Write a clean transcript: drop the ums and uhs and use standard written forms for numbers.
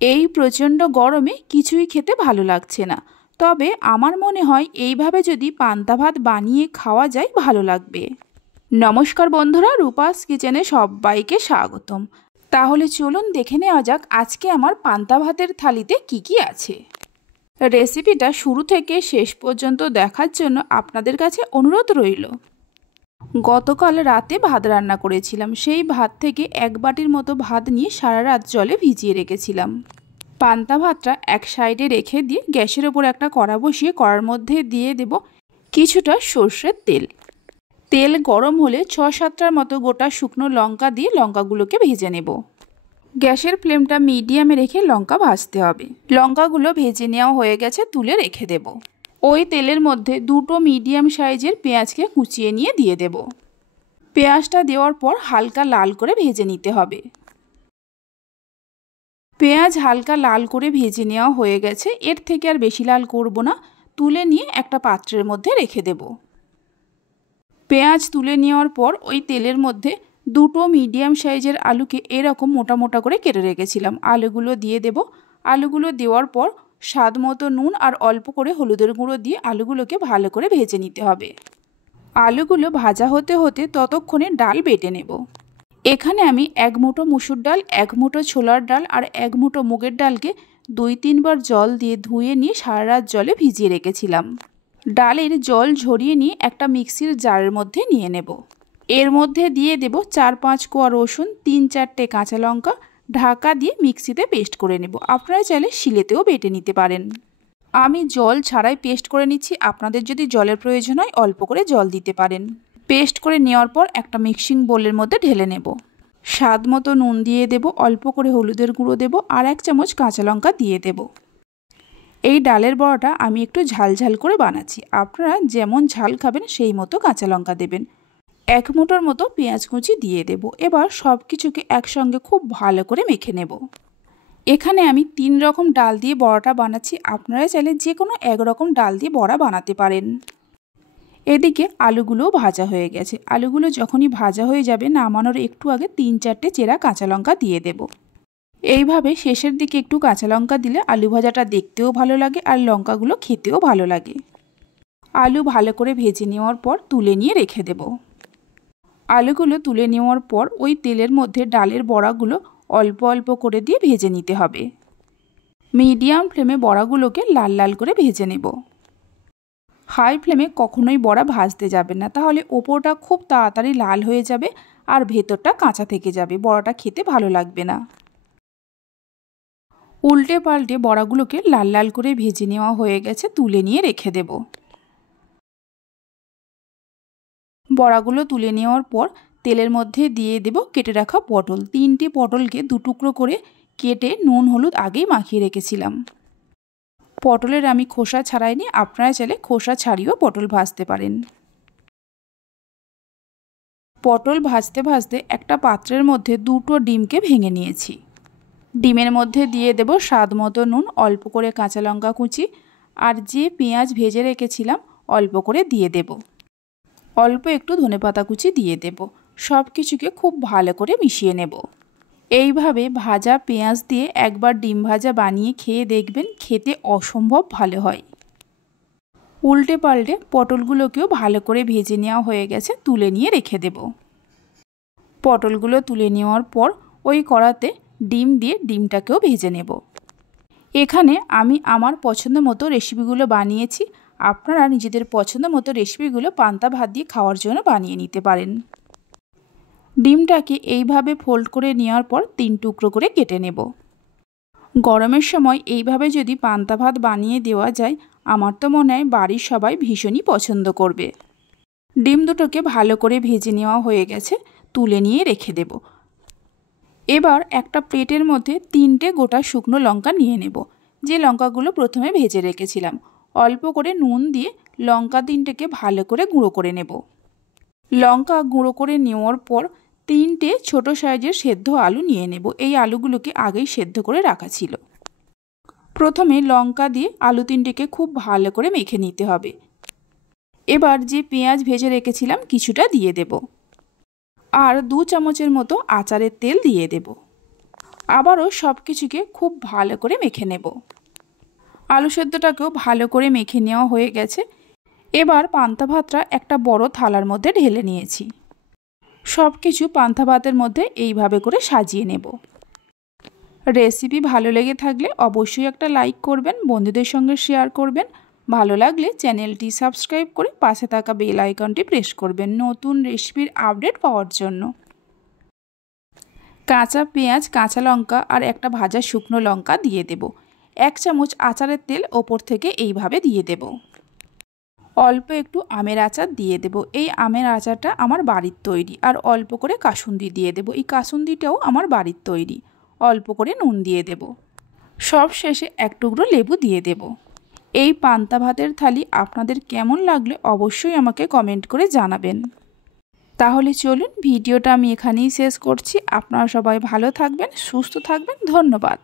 এই প্রচণ্ড গরমে কিছুই খেতে ভালো লাগছে না, তবে আমার মনে হয় এইভাবে যদি পান্তা ভাত বানিয়ে খাওয়া যায় ভালো লাগবে। নমস্কার বন্ধুরা, রূপাস কিচেনে সবাইকে স্বাগতম। তাহলে চলুন দেখে নেওয়া যাক আজকে আমার পান্তা ভাতের থালিতে কি কি আছে। রেসিপিটা শুরু থেকে শেষ পর্যন্ত দেখার জন্য আপনাদের কাছে অনুরোধ রইল। গতকাল রাতে ভাত রান্না করেছিলাম, সেই ভাত থেকে এক বাটির মতো ভাত নিয়ে সারা রাত জলে ভিজিয়ে রেখেছিলাম। পান্তা ভাতটা এক সাইডে রেখে দিয়ে গ্যাসের ওপর একটা কড়া বসিয়ে কড়ার মধ্যে দিয়ে দেব কিছুটা সর্ষের তেল। তেল গরম হলে 6-7টার মতো গোটা শুকনো লঙ্কা দিয়ে লঙ্কাগুলোকে ভেজে নেব। গ্যাসের ফ্লেমটা মিডিয়ামে রেখে লঙ্কা ভাজতে হবে। লঙ্কাগুলো ভেজে নেওয়া হয়ে গেছে, তুলে রেখে দেব। ওই তেলের মধ্যে দুটো মিডিয়াম সাইজের পেঁয়াজকে কুচিয়ে নিয়ে দিয়ে দেব। পেঁয়াজটা দেওয়ার পর হালকা লাল করে ভেজে নিতে হবে। পেঁয়াজ হালকা লাল করে ভেজে নেওয়া হয়ে গেছে, এর থেকে আর বেশি লাল করব না। তুলে নিয়ে একটা পাত্রের মধ্যে রেখে দেব। পেঁয়াজ তুলে নেওয়ার পর ওই তেলের মধ্যে দুটো মিডিয়াম সাইজের আলুকে এরকম মোটা মোটা করে কেটে রেখেছিলাম, আলুগুলো দিয়ে দেব। আলুগুলো দেওয়ার পর স্বাদ মতো নুন আর অল্প করে হলুদের গুঁড়ো দিয়ে আলুগুলোকে ভালো করে ভেজে নিতে হবে। আলুগুলো ভাজা হতে হতে ততক্ষণে ডাল বেটে নেব। এখানে আমি 1 মুঠো মুসুর ডাল, 1 মুঠো ছোলার ডাল আর 1 মুঠো মুগের ডালকে 2-3 বার জল দিয়ে ধুয়ে নিয়ে সারা রাত জলে ভিজিয়ে রেখেছিলাম। ডালের জল ঝরিয়ে নিয়ে একটা মিক্সির জারের মধ্যে নিয়ে নেব। এর মধ্যে দিয়ে দেব 4-5 কোয়া রসুন, 3-4টে কাঁচা লঙ্কা, ঢাকা দিয়ে মিক্সিতে পেস্ট করে নেব। আপনারা চাইলে শিলেতেও বেটে নিতে পারেন। আমি জল ছাড়াই পেস্ট করে নিচ্ছি, আপনাদের যদি জলের প্রয়োজন হয় অল্প করে জল দিতে পারেন। পেস্ট করে নেওয়ার পর একটা মিক্সিং বোলের মধ্যে ঢেলে নেব। স্বাদ মতো নুন দিয়ে দেব, অল্প করে হলুদের গুঁড়ো দেব আর 1 চামচ কাঁচা লঙ্কা দিয়ে দেব। এই ডালের বড়াটা আমি একটু ঝাল ঝাল করে বানাচ্ছি, আপনারা যেমন ঝাল খাবেন সেই মতো কাঁচা লঙ্কা দেবেন। 1 মুঠোর মতো পেঁয়াজ কুচি দিয়ে দেব। এবার সব কিছুকে একসঙ্গে খুব ভালো করে মেখে নেব। এখানে আমি 3 রকম ডাল দিয়ে বড়াটা বানাচ্ছি, আপনারা চাইলে যে কোনো 1 রকম ডাল দিয়ে বড়া বানাতে পারেন। এদিকে আলুগুলোও ভাজা হয়ে গেছে। আলুগুলো যখনই ভাজা হয়ে যাবে নামানোর একটু আগে 3-4টে চেরা কাঁচা লঙ্কা দিয়ে দেব। এইভাবে শেষের দিকে একটু কাঁচা লঙ্কা দিলে আলু ভাজাটা দেখতেও ভালো লাগে আর লঙ্কাগুলো খেতেও ভালো লাগে। আলু ভালো করে ভেজে নেওয়ার পর তুলে নিয়ে রেখে দেব। আলুগুলো তুলে নেওয়ার পর ওই তেলের মধ্যে ডালের বড়াগুলো অল্প অল্প করে দিয়ে ভেজে নিতে হবে। মিডিয়াম ফ্লেমে বড়াগুলোকে লাল লাল করে ভেজে নেব। হাই ফ্লেমে কখনোই বড়া ভাজতে যাবে না, তাহলে ওপরটা খুব তাড়াতাড়ি লাল হয়ে যাবে আর ভেতরটা কাঁচা থেকে যাবে, বড়াটা খেতে ভালো লাগবে না। উল্টে পাল্টে বড়াগুলোকে লাল লাল করে ভেজে নেওয়া হয়ে গেছে, তুলে নিয়ে রেখে দেব। বড়াগুলো তুলে নেওয়ার পর তেলের মধ্যে দিয়ে দেব কেটে রাখা পটল। 3টে পটলকে 2 টুকরো করে কেটে নুন হলুদ আগেই মাখিয়ে রেখেছিলাম। পটলের আমি খোসা ছাড়াইনি, আপনারা চাইলে খোসা ছাড়িয়েও পটল ভাজতে পারেন। পটল ভাজতে ভাজতে একটা পাত্রের মধ্যে 2টো ডিমকে ভেঙে নিয়েছি। ডিমের মধ্যে দিয়ে দেব স্বাদ মতো নুন, অল্প করে কাঁচা লঙ্কা কুচি আর যে পেঁয়াজ ভেজে রেখেছিলাম অল্প করে দিয়ে দেব। অল্প একটু ধনেপাতা কুচি দিয়ে দেব। সব কিছুকে খুব ভালো করে মিশিয়ে নেব। এইভাবে ভাজা পেঁয়াজ দিয়ে একবার ডিম ভাজা বানিয়ে খেয়ে দেখবেন, খেতে অসম্ভব ভালো হয়। উল্টে পাল্টে পটলগুলোকেও ভালো করে ভেজে নেওয়া হয়ে গেছে, তুলে নিয়ে রেখে দেব। পটলগুলো তুলে নেওয়ার পর ওই কড়াতে ডিম দিয়ে ডিমটাকেও ভেজে নেব। এখানে আমি আমার পছন্দ মতো রেসিপিগুলো বানিয়েছি, আপনারা নিজেদের পছন্দ মতো রেসিপিগুলো পান্তা ভাত দিয়ে খাওয়ার জন্য বানিয়ে নিতে পারেন। ডিমটাকে এইভাবে ফোল্ড করে নেওয়ার পর 3 টুকরো করে কেটে নেব। গরমের সময় এইভাবে যদি পান্তা ভাত বানিয়ে দেওয়া যায়, আমার তো মনে হয় বাড়ির সবাই ভীষণই পছন্দ করবে। ডিম দুটোকে ভালো করে ভেজে নেওয়া হয়ে গেছে, তুলে নিয়ে রেখে দেব। এবার একটা প্লেটের মধ্যে 3টে গোটা শুকনো লঙ্কা নিয়ে নেব, যে লঙ্কাগুলো প্রথমে ভেজে রেখেছিলাম। অল্প করে নুন দিয়ে লঙ্কা 3টেকে ভালো করে গুঁড়ো করে নেব। লঙ্কা গুঁড়ো করে নেওয়ার পর 3টে ছোট সাইজের সেদ্ধ আলু নিয়ে নেব। এই আলুগুলোকে আগেই সেদ্ধ করে রাখা ছিল। প্রথমে লঙ্কা দিয়ে আলু 3টেকে খুব ভালো করে মেখে নিতে হবে। এবার যে পেঁয়াজ ভেজে রেখেছিলাম কিছুটা দিয়ে দেব আর 2 চামচের মতো আচারের তেল দিয়ে দেব। আবারও সব কিছুকে খুব ভালো করে মেখে নেব। আলু সেদ্ধটাকেও ভালো করে মেখে নেওয়া হয়ে গেছে। এবার পান্তা ভাতটা একটা বড় থালার মধ্যে ঢেলে নিয়েছি। সব কিছু পান্তা ভাতের মধ্যে এইভাবে করে সাজিয়ে নেব। রেসিপি ভালো লেগে থাকলে অবশ্যই একটা লাইক করবেন, বন্ধুদের সঙ্গে শেয়ার করবেন। ভালো লাগলে চ্যানেলটি সাবস্ক্রাইব করে পাশে থাকা বেল আইকনটি প্রেস করবেন নতুন রেসিপির আপডেট পাওয়ার জন্য। কাঁচা পেঁয়াজ, কাঁচা লঙ্কা আর একটা ভাজা শুকনো লঙ্কা দিয়ে দেব। 1 চামচ আচারের তেল ওপর থেকে এইভাবে দিয়ে দেব। অল্প একটু আমের আচার দিয়ে দেব। এই আমের আচারটা আমার বাড়ির তৈরি। আর অল্প করে কাসুন্দি দিয়ে দেব। এই কাসুন্দিটাও আমার বাড়ির তৈরি। অল্প করে নুন দিয়ে দেব। সব শেষে এক টুকরো লেবু দিয়ে দেব। এই পান্তা ভাতের থালি আপনাদের কেমন লাগলে অবশ্যই আমাকে কমেন্ট করে জানাবেন। তাহলে চলুন ভিডিওটা আমি এখানেই শেষ করছি। আপনারা সবাই ভালো থাকবেন, সুস্থ থাকবেন। ধন্যবাদ।